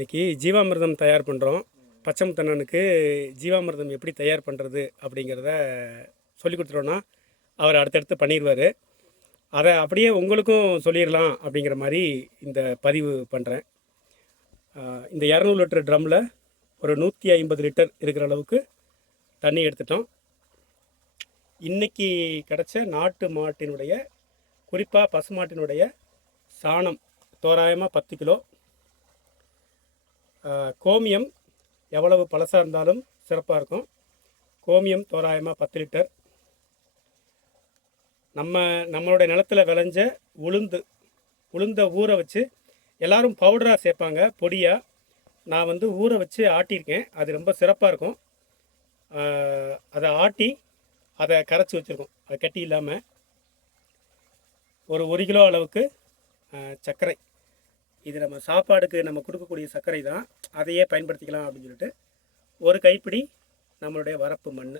இன்றைக்கி ஜீவாமிர்தம் தயார் பண்ணுறோம் பச்சமுத்தண்ணனுக்கு ஜீவாமிர்தம் எப்படி தயார் பண்ணுறது அப்படிங்கிறத சொல்லி கொடுத்துட்டோன்னா அவர் அடுத்தடுத்து பண்ணிடுவார் அதை அப்படியே உங்களுக்கும் சொல்லிடலாம் அப்படிங்கிற மாதிரி இந்த பதிவு பண்ணுறேன் இந்த இரநூறு லிட்டர் ட்ரம்மில் ஒரு நூற்றி ஐம்பது லிட்டர் இருக்கிற அளவுக்கு தண்ணி எடுத்துட்டோம். இன்றைக்கி கிடச்ச நாட்டு மாட்டினுடைய குறிப்பாக பசுமாட்டினுடைய சாணம் தோராயமாக பத்து கிலோ. கோமியம் எவ்வளவு பழசாக இருந்தாலும் சிறப்பாக இருக்கும். கோமியம் தோராயமாக பத்து லிட்டர். நம்ம நம்மளுடைய நிலத்துல விளைஞ்ச உளுந்து உளுந்த ஊற வச்சு எல்லோரும் பவுடராக சேர்ப்பாங்க பொடியாக நான் வந்து ஊற வச்சு ஆட்டியிருக்கேன். அது ரொம்ப சிறப்பாக இருக்கும். அதை ஆட்டி அதை கரைச்சி வச்சுருக்கோம். அது கட்டி இல்லாமல் ஒரு ஒரு கிலோ அளவுக்கு சர்க்கரை. இது நம்ம சாப்பாடுக்கு நம்ம கொடுக்கக்கூடிய சர்க்கரை தான். அதையே பயன்படுத்திக்கலாம் அப்படின்னு சொல்லிட்டு ஒரு கைப்பிடி நம்மளுடைய வரப்பு மண்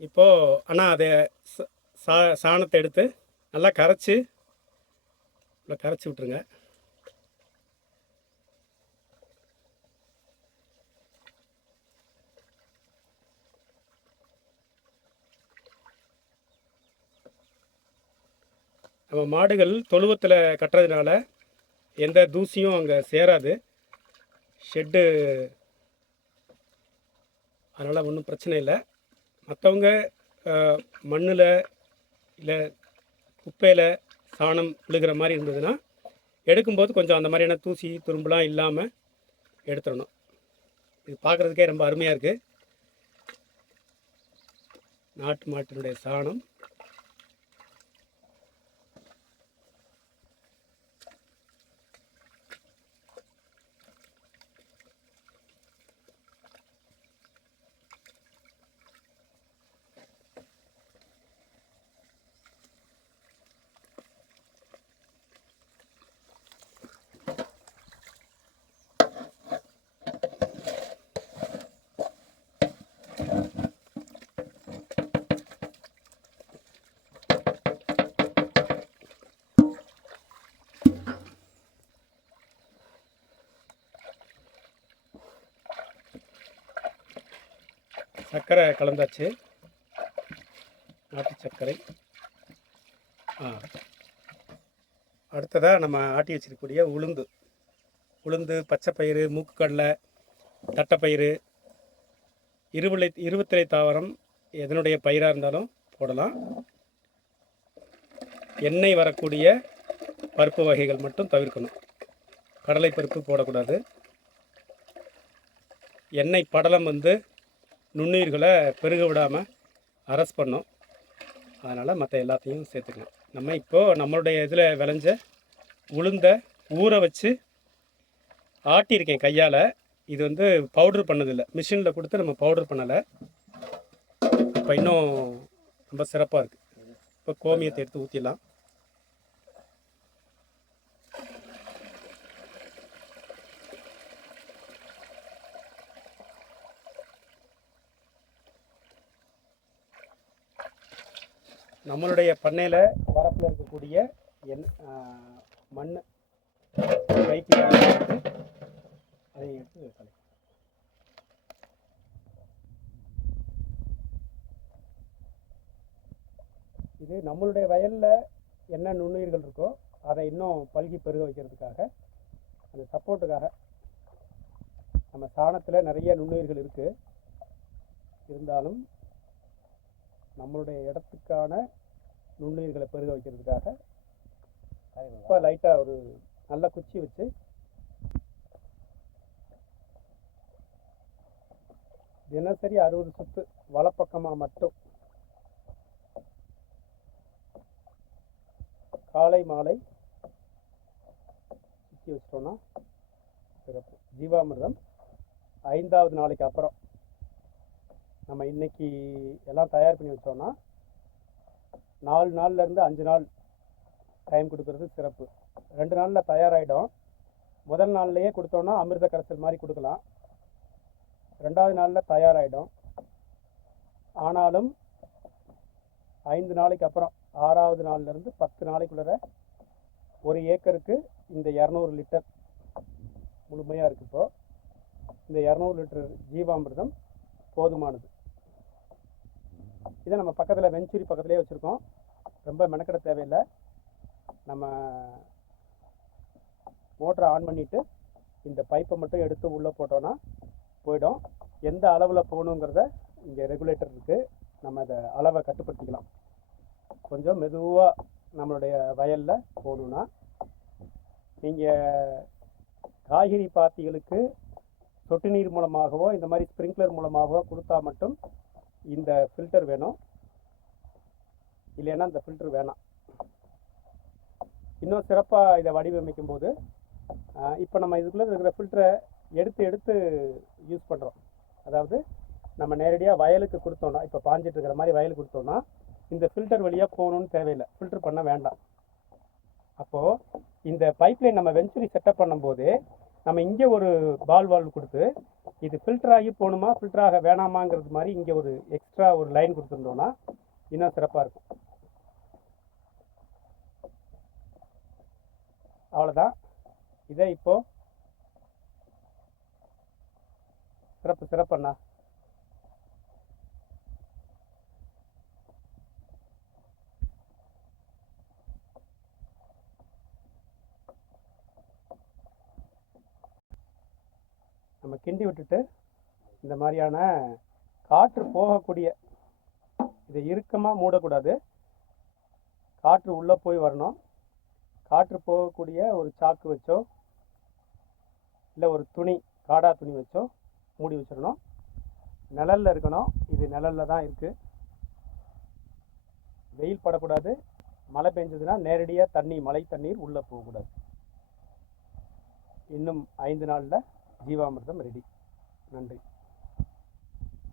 இப்போது ஆனால் அதை ச- சா சாணத்தை எடுத்து நல்லா கரைச்சி நல்லா கரைச்சி விட்ருங்க நம்ம மாடுகள் தொழுவத்தில் கட்டுறதுனால எந்த தூசியும் அங்கே சேராது. ஷெட்டு அதனால் ஒன்றும் பிரச்சனை இல்லை. மற்றவங்க மண்ணில் இல்லை குப்பையில் சாணம் விழுகிற மாதிரி இருந்ததுன்னா எடுக்கும்போது கொஞ்சம் அந்த மாதிரியான தூசி துரும்புலாம் இல்லாமல் எடுத்துடணும். இது பார்க்குறதுக்கே ரொம்ப அருமையாக இருக்குது நாட்டு மாட்டினுடைய சாணம். சர்க்கரை கலந்தாச்சு. நாட்டு சர்க்கரை. ஆ. அடுத்ததாக நம்ம ஆட்டி வச்சிருக்கக்கூடிய உளுந்து. உளுந்து பச்சைப்பயிறு மூக்குக்கடலை தட்டைப்பயிறு இருவிலை இருபத்திரை தாவரம் எதனுடைய பயிராக இருந்தாலும் போடலாம். எண்ணெய் வரக்கூடிய பருப்பு வகைகள் மட்டும் தவிர்க்கணும். கடலை பருப்பு போடக்கூடாது. எண்ணெய் படலம் வந்து நுண்ணுயிர்களை பெருக விடாமல் அரஸ்ட் பண்ணும். அதனால் மற்ற எல்லாத்தையும் சேர்த்துக்கலாம். நம்ம இப்போது நம்மளுடைய இதில் விளைஞ்ச உளுந்த ஊற வச்சு ஆட்டியிருக்கேன் கையால். இது வந்து பவுட்ரு பண்ணதில்லை. மிஷினில் கொடுத்து நம்ம பவுடர் பண்ணலை. இப்போ இன்னும் ரொம்ப சிறப்பாக இருக்குது இப்போ கோமியத்தை எடுத்து ஊற்றிடலாம் நம்மளுடைய பண்ணையில் வரப்பில் இருக்கக்கூடிய எண் மண் கைக்கு அதை எடுத்து கலக்கி இது நம்மளுடைய வயலில் என்ன நுண்ணுயிர்கள் இருக்கோ அதை இன்னும் பல்கி பெருக வைக்கிறதுக்காக அந்த சப்போர்ட்டுக்காக நம்ம சாணத்தில் நிறைய நுண்ணுயிர்கள் இருக்குது இருந்தாலும் நம்மளுடைய இடத்துக்கான நுண்ணுயிர்களை பெருக வைக்கிறதுக்காக இப்போ லைட்டாக ஒரு நல்ல குச்சி வச்சு தினசரி அறுபது சுத்து வலப்பக்கமாக மட்டும் காலை மாலை சுற்றி வச்சிட்டோம்னா சிறப்பு. ஜீவாமிர்தம் ஐந்தாவது நாளைக்கு அப்புறம் நம்ம இன்னைக்கு எல்லாம் தயார் பண்ணி வச்சோம்னா நாலு நாள்லேருந்து அஞ்சு நாள் டைம் கொடுக்கறது சிறப்பு. ரெண்டு நாளில் தயாராகிடும் முதல் நாள்லையே கொடுத்தோன்னா அமிர்த கரைசல் மாதிரி கொடுக்கலாம். ரெண்டாவது நாளில் தயாராகிடும் ஆனாலும் ஐந்து நாளைக்கு அப்புறம் ஆறாவது நாள்லேருந்து பத்து நாளைக்குள்ள ஒரு ஏக்கருக்கு இந்த இரநூறு லிட்டர் முழுமையாக இருக்குது இப்போது இந்த இரநூறு லிட்டர் ஜீவாமிர்தம் போதுமானது. இதை நம்ம பக்கத்தில் வெஞ்சுரி பக்கத்துலேயே வச்சுருக்கோம். ரொம்ப மெனக்கெட தேவையில்லை. நம்ம மோட்டரை ஆன் பண்ணிவிட்டு இந்த பைப்பை மட்டும் எடுத்து உள்ளே போட்டோன்னா போயிடும். எந்த அளவில் போகணுங்கிறத இங்கே ரெகுலேட்டர் இருக்குது நம்ம அதை அளவை கட்டுப்படுத்திக்கலாம். கொஞ்சம் மெதுவாக நம்மளுடைய வயலில் போகணுன்னா நீங்கள் காய்கறி பாத்திகளுக்கு சொட்டு நீர் மூலமாகவோ இந்த மாதிரி ஸ்ப்ரிங்க்லர் மூலமாகவோ கொடுத்தா மட்டும் இந்த ஃபில்டர் வேணும். இல்லைன்னா இந்த ஃபில்டர் வேணாம். இன்னும் சிறப்பாக இதை வடிவமைக்கும் போது இப்போ நம்ம இதுக்குள்ளே இருக்கிற ஃபில்டரை எடுத்து எடுத்து யூஸ் பண்ணுறோம் அதாவது நம்ம நேரடியாக வயலுக்கு கொடுத்தோன்னா இப்போ பாஞ்சிட்டு இருக்கிற மாதிரி வயலுக்கு கொடுத்தோன்னா இந்த ஃபில்டர் வழியாக போகணுன்னு தேவையில்லை. ஃபில்டர் பண்ண வேண்டாம். அப்போது இந்த பைப்லைன் நம்ம வெஞ்சுரி செட்டப் பண்ணும்போது நம்ம இங்கே ஒரு பால் வால்வ் கொடுத்து இது ஃபில்டர் ஆகி போகணுமா ஃபில்டர் ஆக வேணாமாங்கிறது மாதிரி இங்கே ஒரு எக்ஸ்ட்ரா ஒரு லைன் கொடுத்துருந்தோம்னா இன்னும் சிறப்பாக இருக்கும். அவ்வளோதான் இதை இப்போது சிறப்பு சிறப்பண்ணா. நம்ம கிண்டி விட்டுட்டு இந்த மாதிரியான காற்று போகக்கூடிய இதை இறுக்கமாக மூடக்கூடாது. காற்று உள்ளே போய் வரணும். காற்று போகக்கூடிய ஒரு சாக்கு வச்சோ இல்லை ஒரு துணி காடா துணி வச்சோ மூடி வச்சிடணும். நிழல்ல இருக்கணும். இது நிழல்ல தான் இருக்குது வெயில் படக்கூடாது. மழை பெஞ்சதுன்னா நேரடியாக தண்ணி மழை தண்ணீர் உள்ளே போகக்கூடாது. இன்னும் ஐந்து நாளில் ஜீவாமிர்தம் ரெடி. நன்றி.